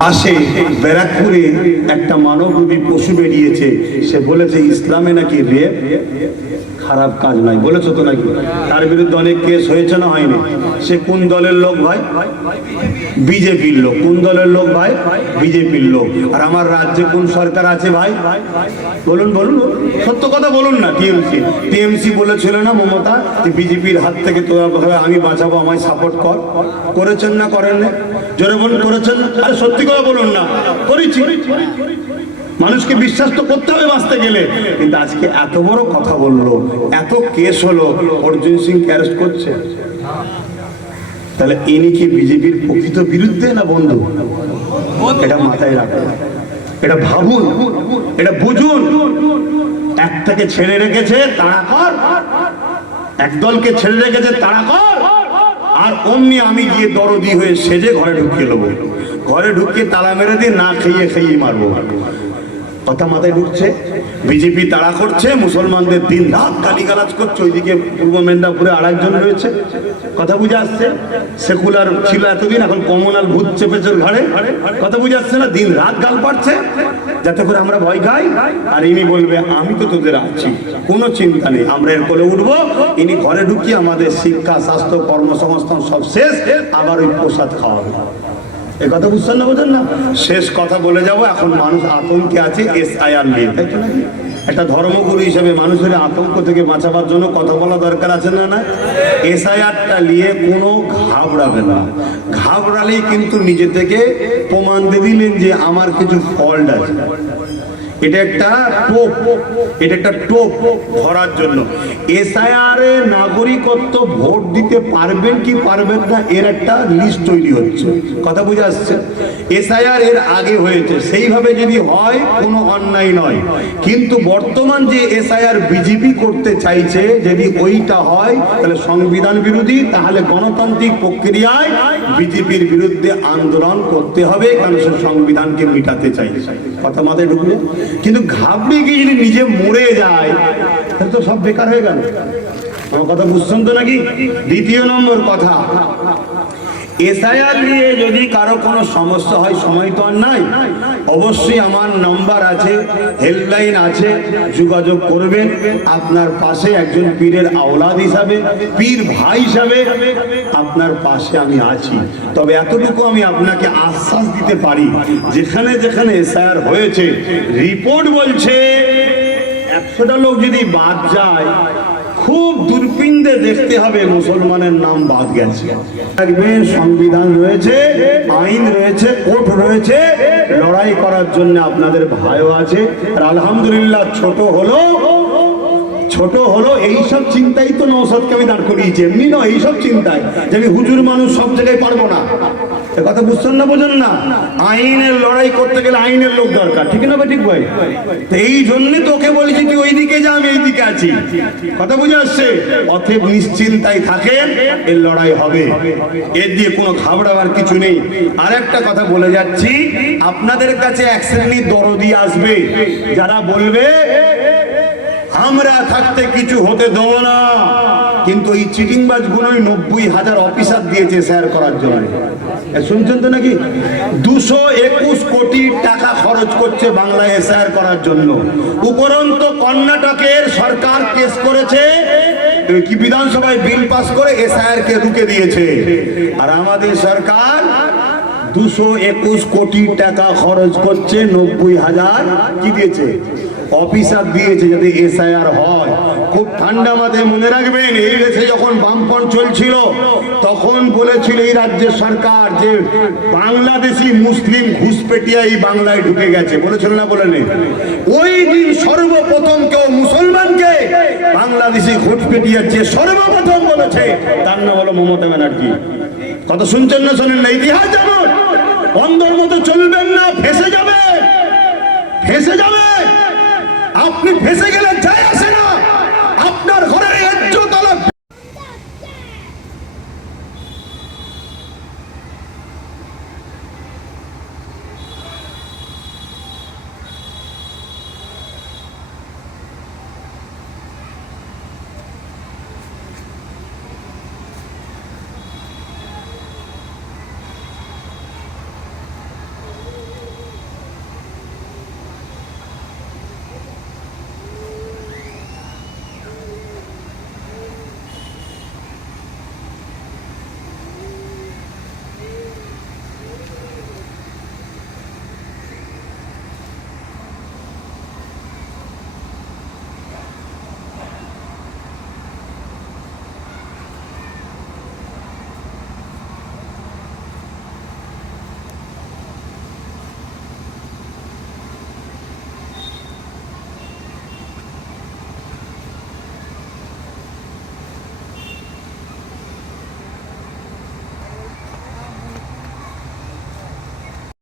পাশে ব্যারাকপুরে একটা মানবরূপী পশু বেরিয়েছে, সে বলেছে ইসলামে নাকি রেপ খারাপ কাজ নয়, বলেছো তো নাকি? তার বিরুদ্ধে অনেক কেস হয়েছে না হয়নি? সে কোন দলের লোক ভাই? বিজেপির লোক। কোন দলের লোক ভাই? বিজেপির লোক। আর আমার রাজ্যে কোন সরকার আছে ভাই? বলুন বলুন, সত্য কথা বলুন না। টিএমসি। টিএমসি বলেছিল না মমতা যে বিজেপির হাত থেকে তোরা আমি বাঁচাবো, আমায় সাপোর্ট কর। করেছেন না করেন না? জোরে বলুন করেছেন? আরে সত্যি কথা বলুন না। করেছি। মানুষকে বিশ্বাস তো করতে হবে বাঁচতে গেলে। কিন্তু আজকে এত বড় কথা বললো, এত কেস হলো, অর্জুন সিং অ্যারেস্ট করছে, তাহলে ইনি কি বিজেপির প্রকৃত বিরুদ্ধে না বন্ধু? এটা মাথায় রাখুন, এটা ভাবুন, এটা বুঝুন। একটাকে ছেড়ে রেখেছে তাড়া কর, একদলকে ছেড়ে রেখেছে তাড়া কর, আর অমনি আমি গিয়ে দরদি হয়ে সেজে ঘরে ঢুকিয়ে নেবো, ঘরে ঢুকিয়ে তালা মেরে দিয়ে না খেয়ে খেয়ে মারবো। কথা মাথায় ঢুকছে? বিজেপি তাড়া করছে, মুসলমানদের দিন রাত গালিগালাজ করছে, ওইদিকে পূর্ব মেদিনীপুরে আরেকজন রয়েছে। কথা বুঝে আসছে? সেকুলার ছিল এতদিন, এখন কমনাল ভূত চেপেছে ঘাড়ে। কথা বুঝে আসছে না? দিন রাত গাল পাচ্ছে যাতে করে আমরা ভয় খাই। আর ইনি বলবে আমি তো তোদের আছি, কোনো চিন্তা নেই, আমরা এর কোলে উঠবো। ইনি ঘরে ঢুকিয়ে আমাদের শিক্ষা, স্বাস্থ্য, কর্মসংস্থান সব শেষ, আবার ওই প্রসাদ খাওয়াবে। এ কথা বুঝছেন না? বোঝেন না? শেষ কথা বলে যাব। এখন মানুষ আতঙ্কে আছে SIR নিয়ে, তাই তো নাকি? একটা ধর্মগুরু হিসেবে মানুষের আতঙ্ক থেকে বাঁচাবার জন্য কথা বলা দরকার আছে না? না, SIRটা নিয়ে কোনো ঘাবড়াবে না। ঘাবড়ালেই কিন্তু নিজে থেকে প্রমাণ দিয়ে দিলেন যে আমার কিছু ফল্ট আছে। এটা একটা টোপ, এটা একটা টোপ ধরার জন্য। SIR এ নাগরিকত্ব ভোট দিতে পারবেন কি পারবেন না এর একটা লিস্ট তৈরি হচ্ছে। কথা বুঝে আসছে? SIR এর আগে হয়েছে, সেইভাবে যদি হয় কোনো অন্যায় নয়। কিন্তু বর্তমান যে SIR বিজেপি করতে চাইছে, যদি ওইটা হয় তাহলে সংবিধান বিরোধী, তাহলে গণতান্ত্রিক প্রক্রিয়ায় বিজেপির বিরুদ্ধে আন্দোলন করতে হবে, কারণ সে সংবিধানকে মিটাতে চাইছে। কথা মাথায় ঢুকলো? কিন্তু ঘাবড়ে গিয়ে যদি নিজে মরে যায় তাহলে তো সব বেকার হয়ে গেল। আমার কথা বুঝছেন তো নাকি? দ্বিতীয় নম্বর কথা, SIR নিয়ে যদি কারো কোনো সমস্যা হয়, সময় তো আর নাই, অবশ্যই আমার নাম্বার আছে, হেল্পলাইন আছে, যোগাযোগ করবেন। আপনার পাশে একজন পীরের আওলাদ হিসাবে, পীর ভাই হিসাবে আপনার পাশে আমি আছি। তবে এতটুকু আমি আপনাকে আশ্বাস দিতে পারি, যেখানে যেখানে SIR হয়েছে, রিপোর্ট বলছে 100টা লোক যদি বাদ যায়, খুব দূরবীনে দেখতে হবে মুসলমানের নাম বাদ গেছে। সংবিধান রয়েছে, আইন রয়েছে, কোর্ট রয়েছে, লড়াই করার জন্য আপনাদের ভাইও আছে। আর আলহামদুলিল্লাহ ছোট হলো এইসব চিন্তাই তো নওশাদকে আমি দাঁড় করিয়েছি, এমনি নয়। এইসব চিন্তায় যে আমি হুজুর মানুষ, সব জায়গায় পারবো না। কথা বুঝছেন না? বোঝেন না? আইনের লড়াই করতে গেলে আইনের লোক দরকার, ঠিক না? ঠিক ভাই? এই জন্য তোকে বলেছি তুই ওই দিকে যা, আমি এই দিকে আছি। কথা বুঝে আসছে? অতএব নিশ্চিন্তায় থাকেন, এর লড়াই হবে, এর দিয়ে কোনো ঘাবড়াবার কিছু নেই। আর একটা কথা বলে যাচ্ছি, আপনাদের কাছে এক শ্রেণীর দরদি আসবে যারা বলবে আমরা থাকতে কিছু হতে দেবো না, কিন্তু এই চিটিংবাজ গুলোই 90,000 অফিসার দিয়েছে শেয়ার করার জন্য। শুনছেন তো নাকি? 221 কোটি টাকা খরচ করছে বাংলায় শেয়ার করার জন্য। উপরন্ত কর্ণাটকের সরকার কেস করেছে, কি বিধানসভায় বিল পাস করে SIR কে রুখে দিয়েছে। আর আমাদের সরকার 221 কোটি টাকা খরচ করছে, 90,000 কি দিয়েছে? অফিসার দিয়েছে, যদি SIR হয়। খুব ঠান্ডা মাথায় মনে রাখবেন, এই দেশে যখন বামপন্থ চলছিল তখন বলেছিল এই রাজ্যের সরকার যে বাংলাদেশি মুসলিম ঘুষপেটিয়া এই বাংলায় ঢুকে গেছে, বলেছিল না? বলেনি? ওই দিন সর্বপ্রথম কেউ মুসলমানকে বাংলাদেশি ঘুষপেটিয়া যে সর্বপ্রথম বলেছে তার নাম হলো মমতা ব্যানার্জি। কথা শুনছেন না শোনেন না? ইতিহাস জানুন, অন্ধের মতো চলবেন না, ফেসে যাবে, ফেসে যাবে। আপনি ফেসে গেলে